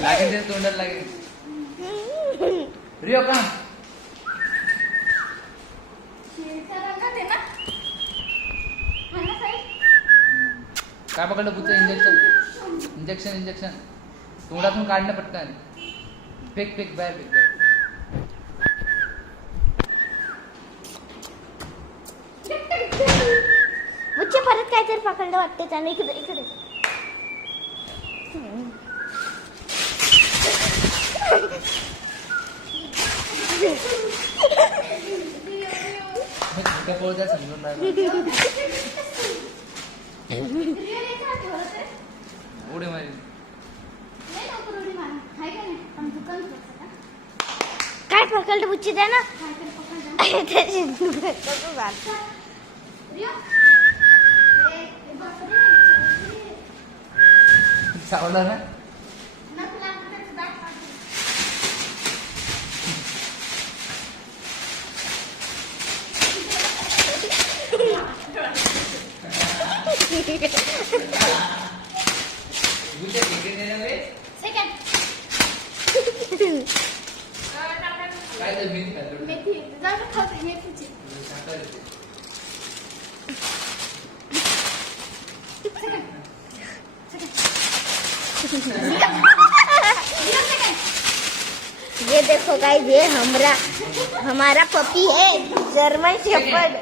लागेल ते तोंडाला लागेल. रिओ का काय पकडलं पुढचं? इंजेक्शन तोंडातून काढणं पटकन. फेक बाहेर फेक. बुच्चे परत काहीतरी पकडलं वाटते त्याने. इकडे समजून उडी मारी. काय पकडलं बुच्ची द्या ना. चावला ना. काय तर मेथी ये देखो गाइस, ये हमारा पपी है, जर्मन शेफर्ड.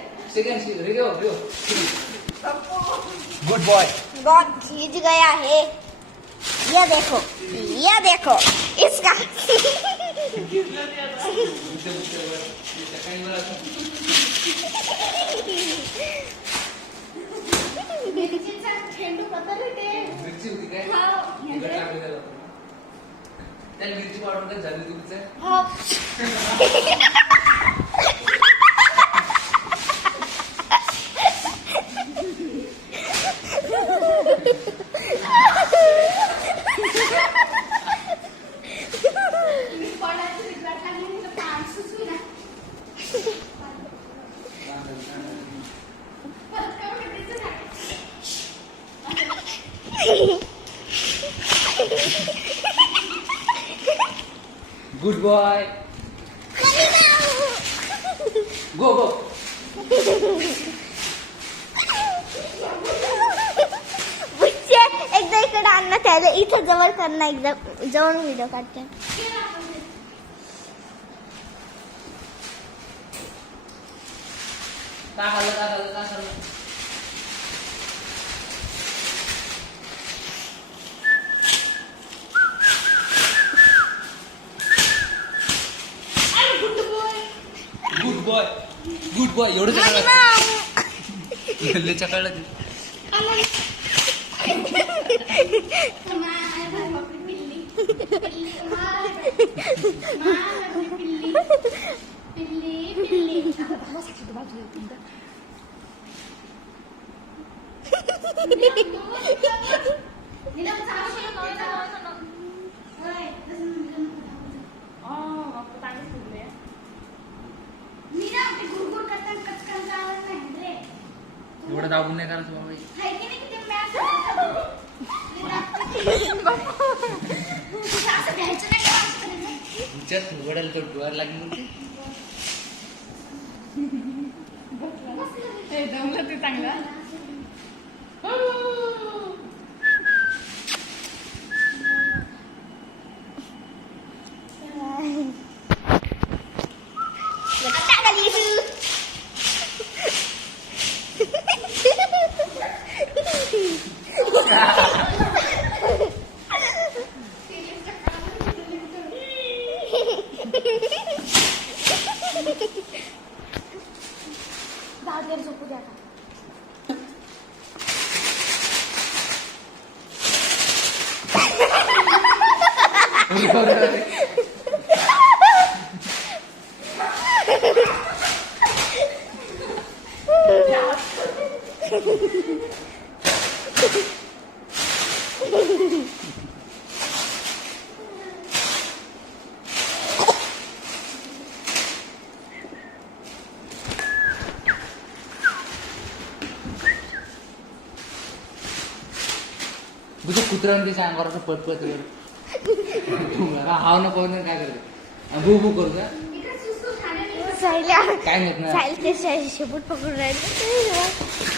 Good boy. बहुत खींच गया है. ये देखो इसका. मिरची होती काय? त्याला मिरची पावडर काय झाली तुमचं? Good boy. गो. बुच्चे एकदा इकडे आणणं त्याला इथं जवळ करणं, एकदा जवळ व्हिडिओ काढते. का खाल्लं? Good boy. एवढं चकाळलं. एवढं दाबून नाही करायचं बाबा. उघडायला तो डोळ्याला लागेल. जमलं ते चांगलं. झोपू द्या. तुझं कुत्र्यानं ते सांगावर असं पटपट हाव ना पाहून काय करते भू भू करू का सायल्या काय माहित ना सायल ते शेपूट पकडून राहिले